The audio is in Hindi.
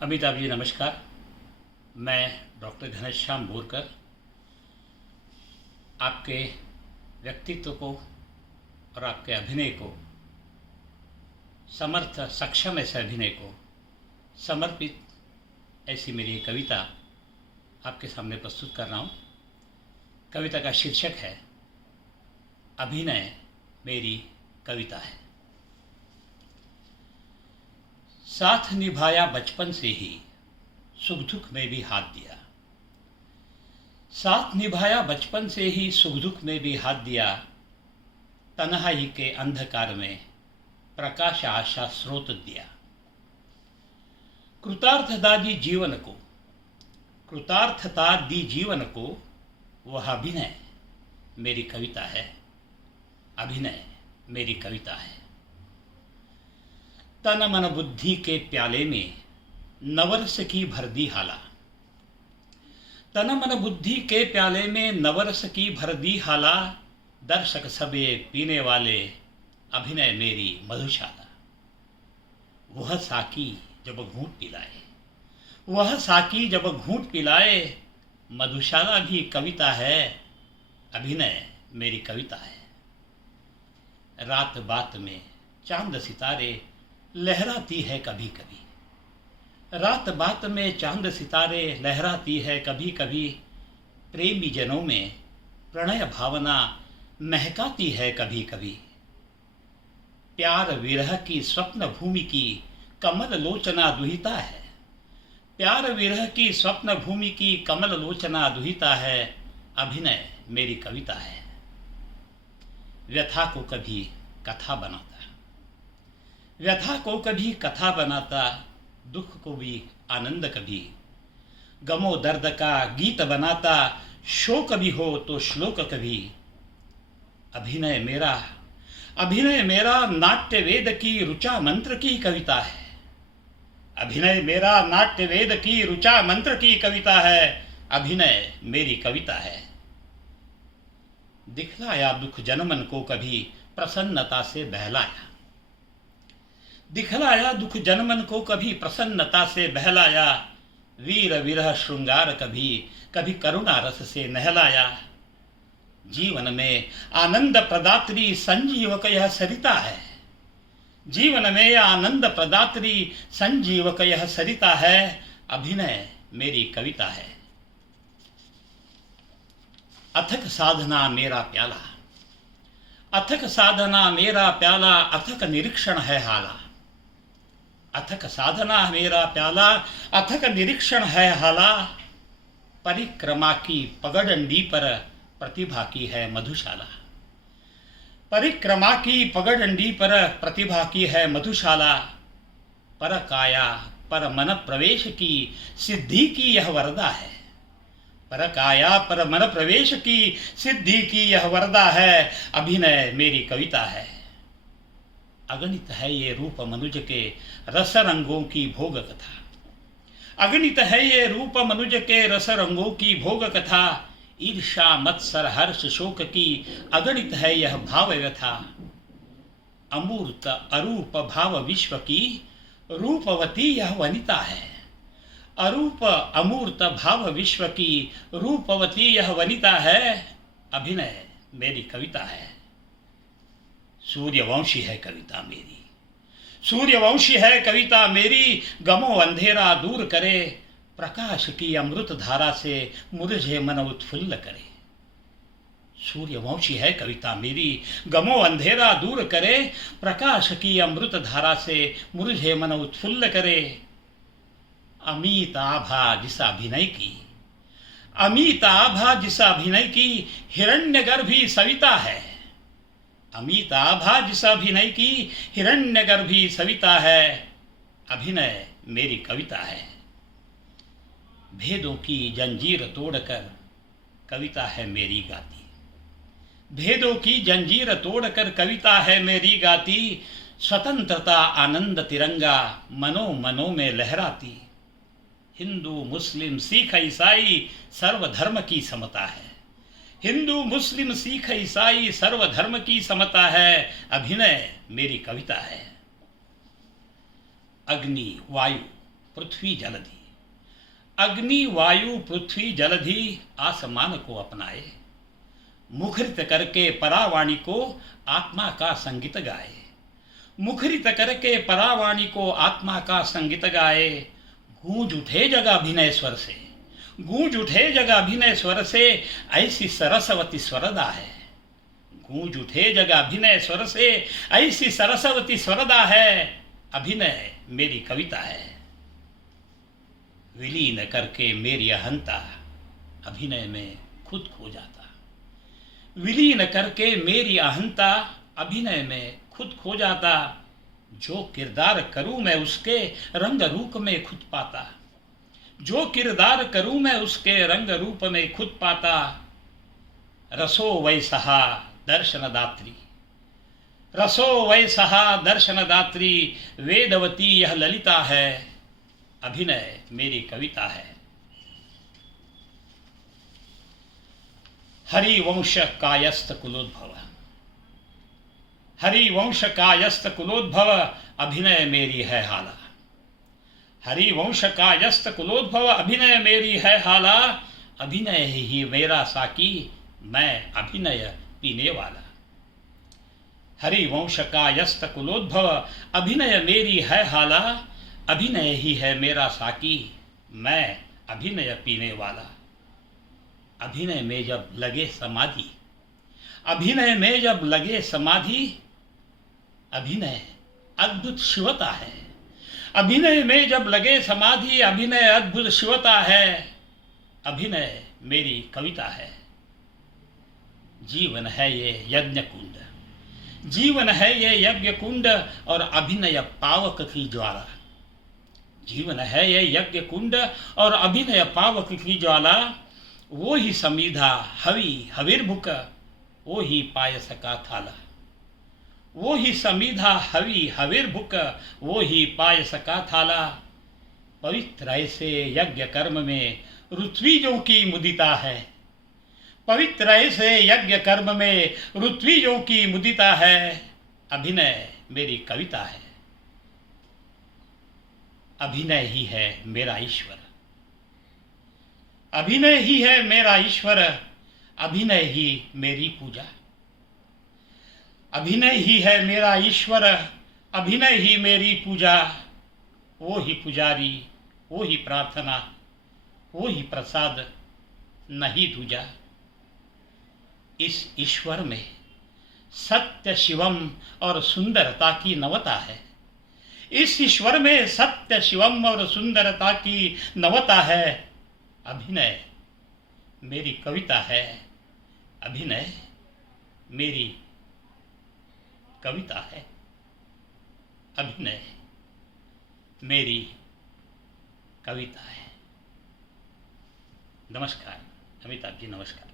अमिताभ जी नमस्कार। मैं डॉक्टर घनश्याम बोरकर आपके व्यक्तित्व को और आपके अभिनय को समर्थ सक्षम ऐसे अभिनय को समर्पित ऐसी मेरी एक कविता आपके सामने प्रस्तुत कर रहा हूँ। कविता का शीर्षक है अभिनय मेरी कविता है। साथ निभाया बचपन से ही सुख दुख में भी हाथ दिया। साथ निभाया बचपन से ही सुख दुख में भी हाथ दिया। तन्हाई के अंधकार में प्रकाश आशा स्रोत दिया। कृतार्थता दी जीवन को वह अभिनय मेरी कविता है। अभिनय मेरी कविता है। तन मन बुद्धि के प्याले में नवरस की भर दी हाला। तन मन बुद्धि के प्याले में नवरस की भर दी हाला। दर्शक सबे पीने वाले अभिनय मेरी मधुशाला। वह साकी जब घूंट पिलाए, वह साकी जब घूंट पिलाए। मधुशाला भी कविता है। अभिनय मेरी कविता है। रात बात में चांद सितारे लहराती है कभी कभी। रात बात में चांद सितारे लहराती है कभी कभी। प्रेमी जनों में प्रणय भावना महकाती है कभी कभी। प्यार विरह की स्वप्न भूमि की कमल लोचना दुहिता है। प्यार विरह की स्वप्न भूमि की कमल लोचना दुहिता है। अभिनय मेरी कविता है। व्यथा को कभी कथा बनाता, व्यथा को कभी कथा बनाता। दुख को भी आनंद कभी, गमो दर्द का गीत बनाता। शोक भी हो तो श्लोक कभी। अभिनय मेरा नाट्य वेद की ऋचा मंत्र की कविता है। अभिनय मेरा नाट्य वेद की ऋचा मंत्र की कविता है। अभिनय मेरी कविता है। दिखलाया दुख जनमन को कभी प्रसन्नता से बहलाया। दिखलाया दुख जनमन को कभी प्रसन्नता से बहलाया। वीर विरह श्रृंगार कभी कभी करुणा रस से नहलाया। जीवन में आनंद प्रदात्री संजीवक यह सरिता है। जीवन में आनंद प्रदात्री संजीवक यह सरिता है। अभिनय मेरी कविता है। अथक साधना मेरा प्याला, अथक साधना मेरा प्याला। अथक निरीक्षण है हाला। अथक साधना मेरा प्याला, अथक निरीक्षण है हाला। परिक्रमा की पगडंडी पर प्रतिभा की है मधुशाला। परिक्रमा की पगडंडी पर प्रतिभा की है मधुशाला। पर काया पर मन प्रवेश की सिद्धि की यह वरदा है। पर काया पर मन प्रवेश की सिद्धि की यह वरदा है। अभिनय मेरी कविता है। अगणित है ये रूप मनुज के रस रंगों की भोग कथा। अगणित है ये रूप मनुज के रस रंगों की भोग कथा। ईर्षा मत्सर हर्ष शोक की अगणित है यह भाव व्यथा। अमूर्त अरूप भाव विश्व की रूपवती यह वनिता है। अरूप अमूर्त भाव विश्व की रूपवती यह वनिता है। अभिनय मेरी कविता है। सूर्यवंशी है कविता मेरी, सूर्यवंशी है कविता मेरी। गमो अंधेरा दूर करे, प्रकाश की अमृत धारा से मुरझे मन उत्फुल्ल करे। सूर्यवंशी है कविता मेरी, गमो अंधेरा दूर करे। प्रकाश की अमृत धारा से मुरझे मन उत्फुल्ल करे। अमित आभा जिस अभिनय की, अमित आभा जिस अभिनय की हिरण्यगर्भी सविता है। अमित आभा जिस अभिनय की हिरण्यगर्भी सविता है। अभिनय मेरी कविता है। भेदों की जंजीर तोड़कर कविता है मेरी गाती। भेदों की जंजीर तोड़कर कविता है मेरी गाती। स्वतंत्रता आनंद तिरंगा मनो मनो में लहराती। हिंदू मुस्लिम सिख ईसाई सर्वधर्म की समता है। हिंदू मुस्लिम सिख ईसाई सर्वधर्म की समता है। अभिनय मेरी कविता है। अग्नि वायु पृथ्वी जलधि, अग्नि वायु पृथ्वी जलधि आसमान को अपनाए, मुखरित करके परावाणी को आत्मा का संगीत गाए, मुखरित करके परावाणी को आत्मा का संगीत गाए। गूंज उठे जग अभिनय स्वर से, गूंज उठे जग अभिनय स्वर से, ऐसी सरस्वती स्वरदा है। गूंज उठे जग अभिनय स्वर से, ऐसी सरस्वती स्वरदा है। अभिनय मेरी कविता है। विलीन करके मेरी अहंता, अभिनय में खुद खो जाता। विलीन करके मेरी अहंता, अभिनय में खुद खो जाता। जो किरदार करूं मैं उसके रंग रूप में खुद पाता, जो किरदार करूं मैं उसके रंग रूप में खुद पाता। रसो वै सहा दर्शन दात्री, रसो वै सहा दर्शन दात्री, वेदवती यह ललिता है। अभिनय मेरी कविता है। हरिवंश कायस्थ कुलोद्भव, हरिवंश कायस्थ कुलोद्भव, अभिनय मेरी है हाला। हरिवंश कायस्थ कुलोद्भव, अभिनय मेरी है हाला। अभिनय ही मेरा साकी, मैं अभिनय पीने वाला। हरिवंश कायस्थ कुलोद्भव, अभिनय मेरी है हाला। अभिनय ही है मेरा साकी, मैं अभिनय पीने वाला। अभिनय में जब लगे समाधि, अभिनय में जब लगे समाधि, अभिनय अद्भुत शिवता है। अभिनय में जब लगे समाधि, अभिनय अद्भुत शिवता है। अभिनय मेरी कविता है। जीवन है ये यज्ञ कुंड, जीवन है ये यज्ञ कुंड, और अभिनय पावक की ज्वाला। जीवन है ये यज्ञ कुंड और अभिनय पावक की ज्वाला। वो ही समीधा हवि हविर्भुक, वो ही पायस का थाला। वो ही समीधा हवि हविर्भुक, वो ही पायस का थाला। पवित्र ऐसे यज्ञ कर्म में ऋत्विजों की मुदिता है। पवित्र ऐसे यज्ञ कर्म में ऋत्विजों की मुदिता है। अभिनय मेरी कविता है। अभिनय ही है मेरा ईश्वर, अभिनय ही है मेरा ईश्वर। अभिनय ही मेरी पूजा, अभिनय ही है मेरा ईश्वर। अभिनय ही मेरी पूजा। वो ही पुजारी, वो ही प्रार्थना, वो ही प्रसाद, नहीं दूजा। इस ईश्वर में सत्य शिवम और सुंदरता की नवता है। इस ईश्वर में सत्य शिवम और सुंदरता की नवता है। अभिनय मेरी कविता है। अभिनय मेरी कविता है। अभिनय मेरी कविता है। नमस्कार अमिताभ जी, नमस्कार।